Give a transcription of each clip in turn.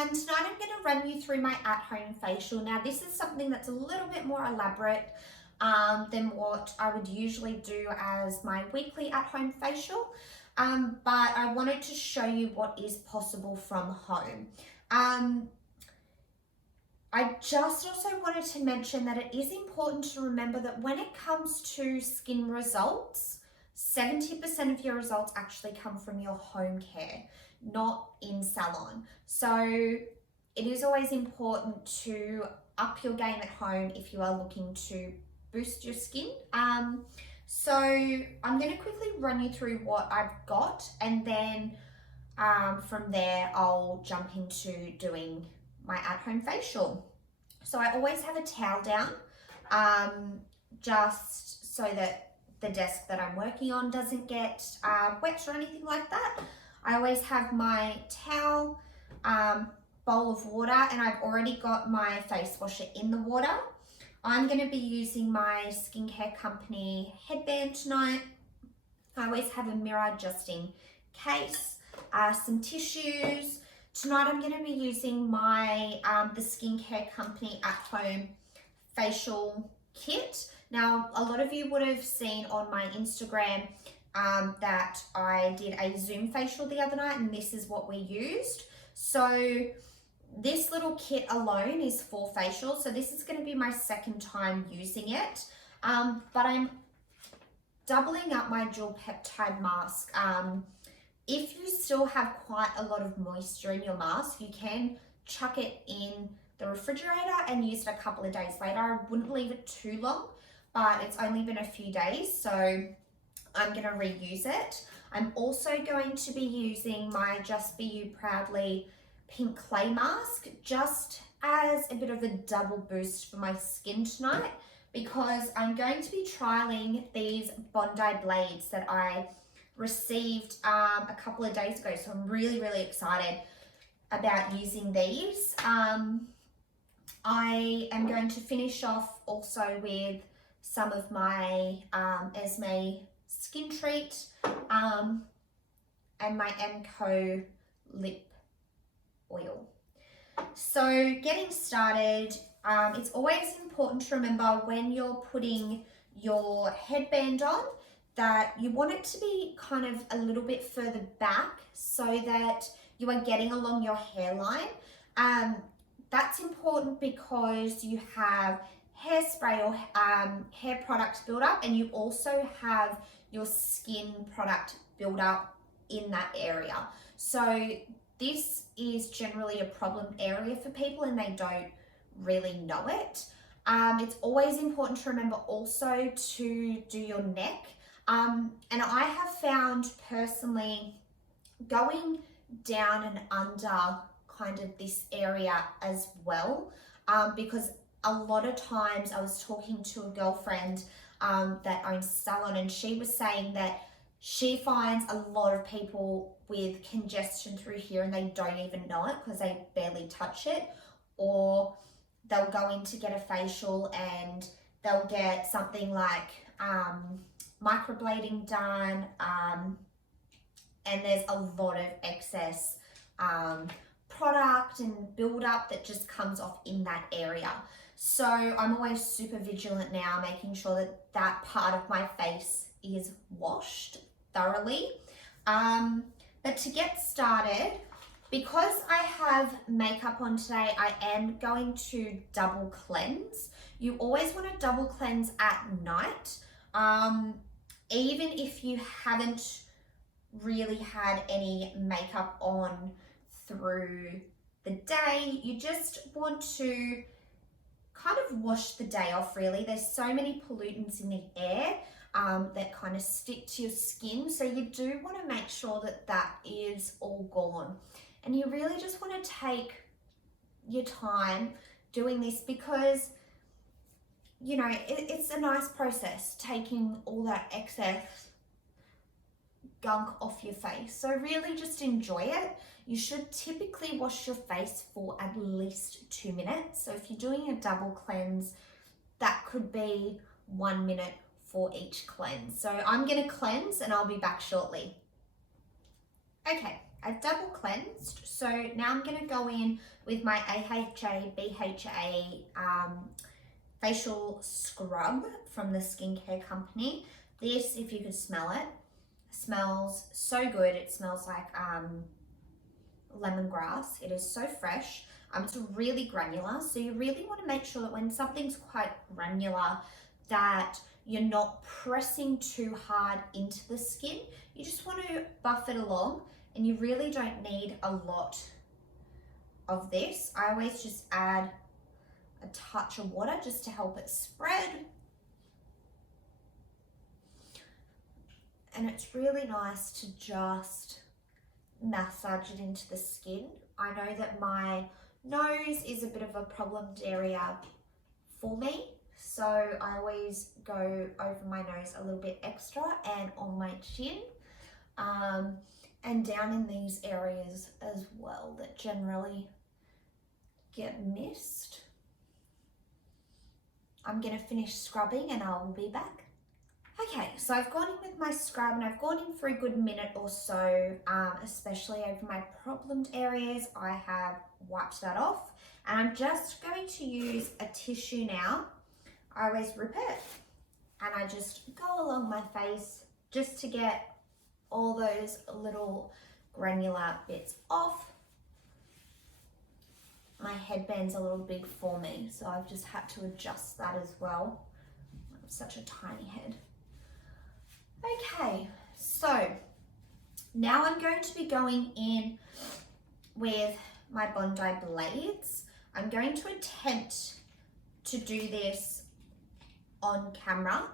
everyone, tonight I'm going to run you through my at-home facial. Now this is something that's a little bit more elaborate than what I would usually do as my weekly at-home facial, but I wanted to show you what is possible from home. I just also wanted to mention that it is important to remember that when it comes to skin results, 70% of your results actually come from your home care, not in salon. So it is always important to up your game at home if you are looking to boost your skin. So I'm going to quickly run you through what I've got, and then from there I'll jump into doing my at-home facial. So I always have a towel down, just so that the desk that I'm working on doesn't get wet or anything like that. I always have my towel, bowl of water, and I've already got my face washer in the water. I'm going to be using my skincare company headband tonight. I always have a mirror just in case, some tissues. Tonight I'm going to be using my the skincare company at home facial kit. Now, a lot of you would have seen on my Instagram that I did a Zoom facial the other night, and this is what we used. So this little kit alone is 4 facials. So this is going to be my second time using it. But I'm doubling up my dual peptide mask. If you still have quite a lot of moisture in your mask, you can chuck it in the refrigerator and use it a couple of days later. I wouldn't leave it too long, but it's only been a few days, so I'm going to reuse it. I'm also going to be using my Just Be You Proudly pink clay mask just as a bit of a double boost for my skin tonight, because I'm going to be trialing these Bondi blades that I received a couple of days ago, so I'm really excited about using these. I am going to finish off also with some of my Esme skin treat and my Emco lip oil. So getting started, it's always important to remember when you're putting your headband on that you want it to be kind of a little bit further back so that you are getting along your hairline. That's important because you have hairspray or hair product build up, and you also have your skin product build up in that area. So this is generally a problem area for people and they don't really know it. It's always important to remember also to do your neck. And I have found personally going down and under kind of this area as well, because a lot of times I was talking to a girlfriend that owns a salon, and she was saying that she finds a lot of people with congestion through here and they don't even know it because they barely touch it, or they'll go in to get a facial and they'll get something like microblading done, and there's a lot of excess product and build up that just comes off in that area. So I'm always super vigilant now, making sure that that part of my face is washed thoroughly. But to get started, because I have makeup on today, I am going to double cleanse. You always want to double cleanse at night. Even if you haven't really had any makeup on through the day, you just want to kind of wash the day off really. There's so many pollutants in the air that kind of stick to your skin, so you do want to make sure that that is all gone. And you really just want to take your time doing this because, you know, it's a nice process taking all that excess gunk off your face. So really just enjoy it. You should typically wash your face for at least 2 minutes. So if you're doing a double cleanse, that could be 1 minute for each cleanse. So I'm going to cleanse and I'll be back shortly. Okay, I've double cleansed. So now I'm gonna go in with my AHA, BHA facial scrub from the skincare company. This, if you could smell it, smells so good. It smells like lemongrass. It is so fresh. It's really granular, so you really want to make sure that when something's quite granular that you're not pressing too hard into the skin. You just want to buff it along, and you really don't need a lot of this. I always just add a touch of water just to help it spread. And it's really nice to just massage it into the skin. I know that my nose is a bit of a problemed area for me, so I always go over my nose a little bit extra and on my chin, and down in these areas as well that generally get missed. I'm going to finish scrubbing and I will be back. Okay, so I've gone in with my scrub and I've gone in for a good minute or so, especially over my problemed areas. I have wiped that off, and I'm just going to use a tissue now. I always rip it and I just go along my face just to get all those little granular bits off. My headband's a little big for me, so I've just had to adjust that as well. I have such a tiny head. Okay, so now I'm going to be going in with my Bondi blades. I'm going to attempt to do this on camera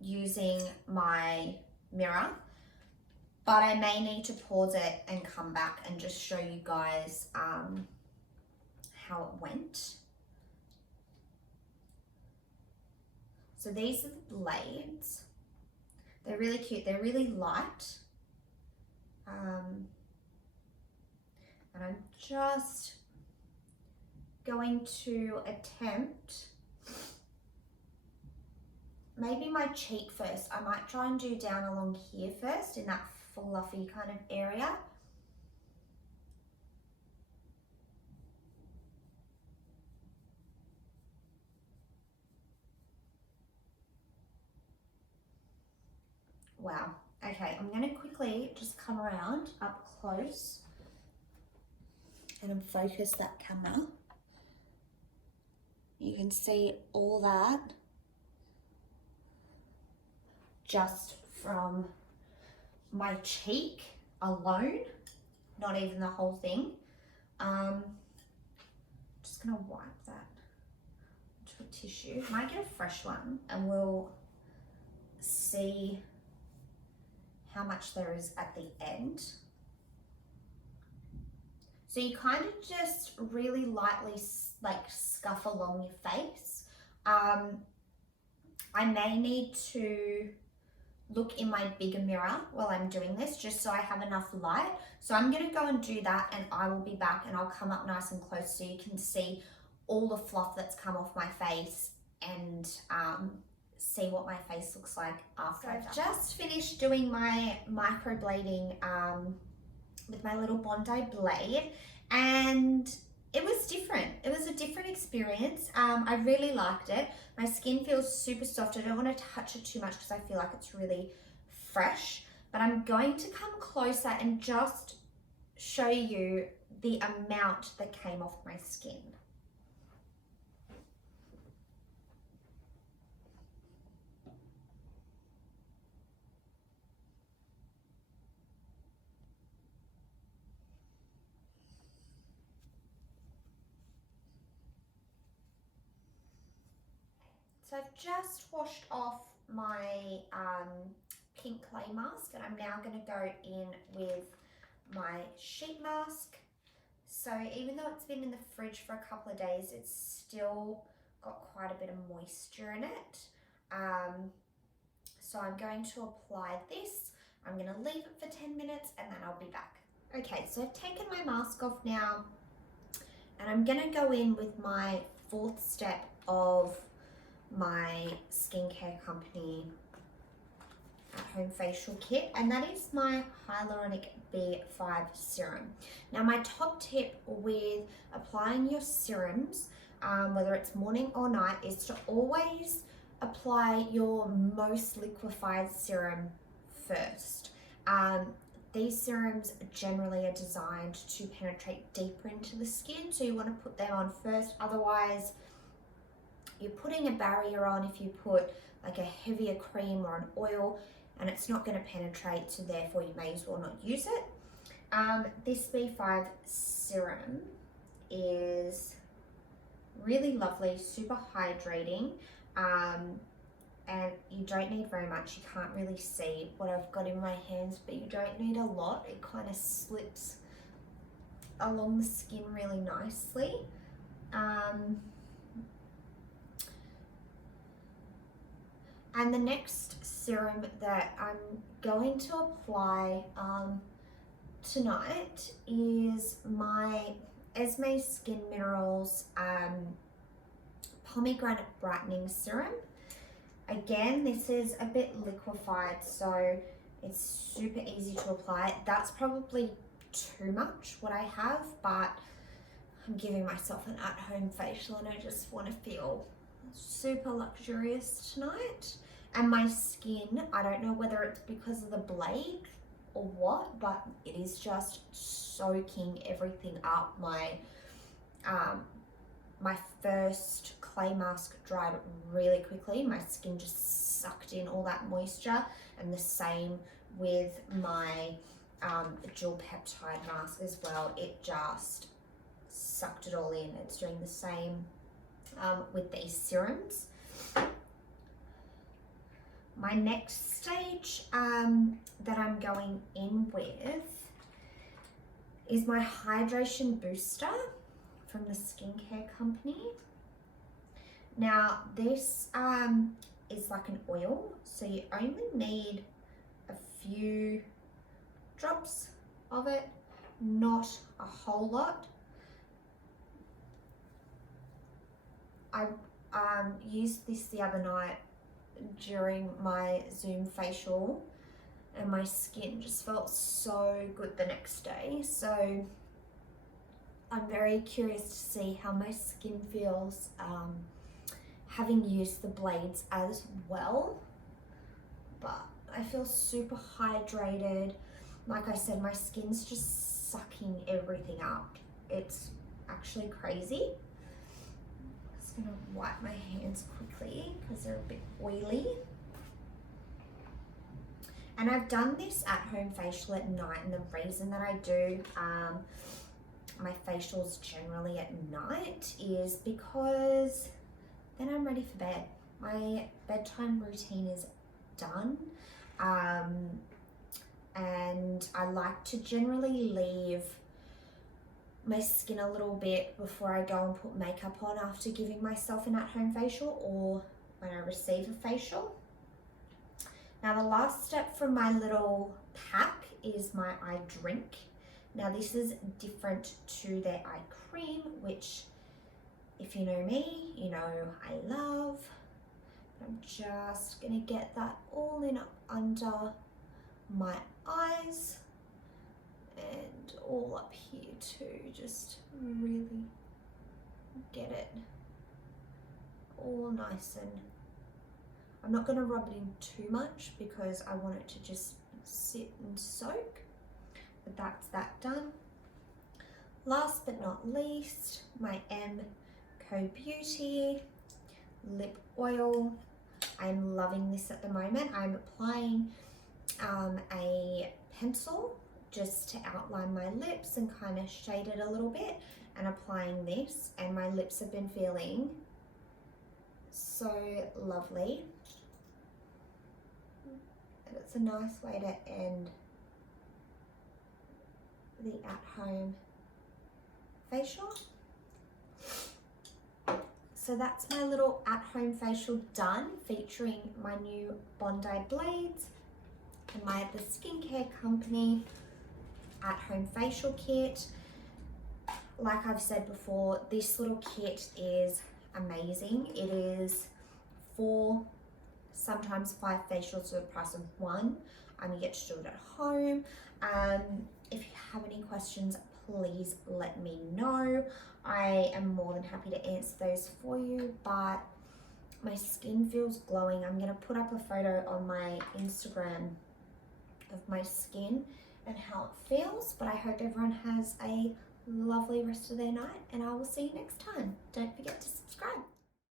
using my mirror, but I may need to pause it and come back and just show you guys how it went. So these are the blades. They're really cute. They're really light. And I'm just going to attempt maybe my cheek first. I might try and do down along here first in that fluffy kind of area. Wow. Okay, I'm going to quickly just come around up close and focus that camera. You can see all that just from my cheek alone, not even the whole thing. Just going to wipe that into a tissue. Might get a fresh one and we'll see how much there is at the end. So you kind of just really lightly like scuff along your face. I may need to look in my bigger mirror while I'm doing this just so I have enough light. So I'm going to go and do that, and I will be back and I'll come up nice and close so you can see all the fluff that's come off my face and see what my face looks like after I've just finished doing my microblading with my little Bondi blade, and it was different. It was a different experience. I really liked it. My skin feels super soft. I don't want to touch it too much because I feel like it's really fresh, but I'm going to come closer and just show you the amount that came off my skin. So I've just washed off my pink clay mask, and I'm now going to go in with my sheet mask. So even though it's been in the fridge for a couple of days, it's still got quite a bit of moisture in it. So I'm going to apply this. I'm going to leave it for 10 minutes and then I'll be back. Okay, so I've taken my mask off now, and I'm going to go in with my fourth step of my skincare company at-home facial kit, and that is my Hyaluronic B5 serum. Now, my top tip with applying your serums, whether it's morning or night, is to always apply your most liquefied serum first. These serums generally are designed to penetrate deeper into the skin, so you want to put them on first. Otherwise, you're putting a barrier on if you put like a heavier cream or an oil, and it's not going to penetrate, so therefore you may as well not use it. This B5 serum is really lovely, super hydrating, and you don't need very much. You can't really see what I've got in my hands, but you don't need a lot. It kind of slips along the skin really nicely. And the next serum that I'm going to apply tonight is my Esme Skin Minerals Pomegranate Brightening Serum. Again, this is a bit liquefied, so it's super easy to apply. That's probably too much what I have, but I'm giving myself an at-home facial and I just want to feel super luxurious tonight. And my skin, I don't know whether it's because of the blade or what, but it is just soaking everything up. My my first clay mask dried really quickly. My skin just sucked in all that moisture, and the same with my dual peptide mask as well. It just sucked it all in. It's doing the same with these serums. My next stage that I'm going in with is my hydration booster from the skincare company. Now this is like an oil, so you only need a few drops of it, not a whole lot. I used this the other night during my Zoom facial, and my skin just felt so good the next day. So I'm very curious to see how my skin feels having used the blades as well. But I feel super hydrated. Like I said, my skin's just sucking everything up. It's actually crazy. I'm just gonna wipe my hands quickly because they're a bit oily. And I've done this at-home facial at night, and the reason that I do my facials generally at night is because then I'm ready for bed. My bedtime routine is done, and I like to generally leave my skin a little bit before I go and put makeup on after giving myself an at-home facial or when I receive a facial. Now the last step from my little pack is my eye drink. Now this is different to their eye cream, which if you know me, you know I love. I'm just gonna get that all in under my eyes and all up here too. Just really get it all nice, and I'm not gonna rub it in too much because I want it to just sit and soak. But that's that done. Last but not least, my Co Beauty lip oil. I'm loving this at the moment. I'm applying a pencil just to outline my lips and kind of shade it a little bit, and applying this, and my lips have been feeling so lovely. And it's a nice way to end the at-home facial. So that's my little at-home facial done, featuring my new Bondi blades and the skincare company at-home facial kit. Like I've said before, this little kit is amazing. It is 4 sometimes 5 facials for the price of 1. You get to do it at home. If you have any questions, please let me know. I am more than happy to answer those for you, but my skin feels glowing. I'm gonna put up a photo on my Instagram of my skin and how it feels, but I hope everyone has a lovely rest of their night, and I will see you next time. Don't forget to subscribe.